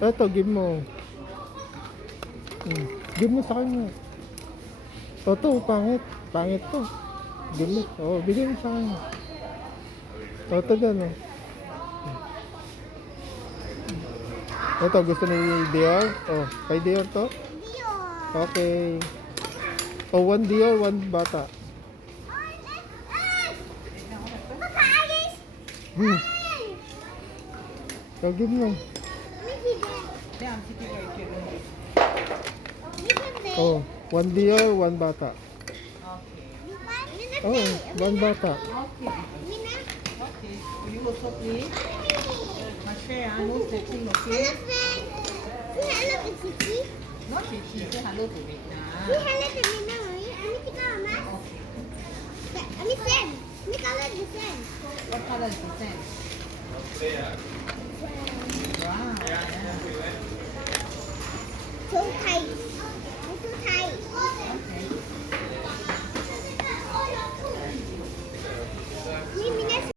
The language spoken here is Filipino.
Eto, give mo. Give mo sa kanya. Toto, pangit. Pangit to. Give mo. Oh, bigyan mo sa kanya. Toto doon, oh. Ito, gusto ni Dior? Oh, kay Dior to? Okay. Oh, one Dior, one bata. So, give mo. Oh, one Dior, one bata. Oh, one bata. Okay. You also please. Must share, no stretching, okay? No chichi, say hello to Rina. What color is the sand? Wow.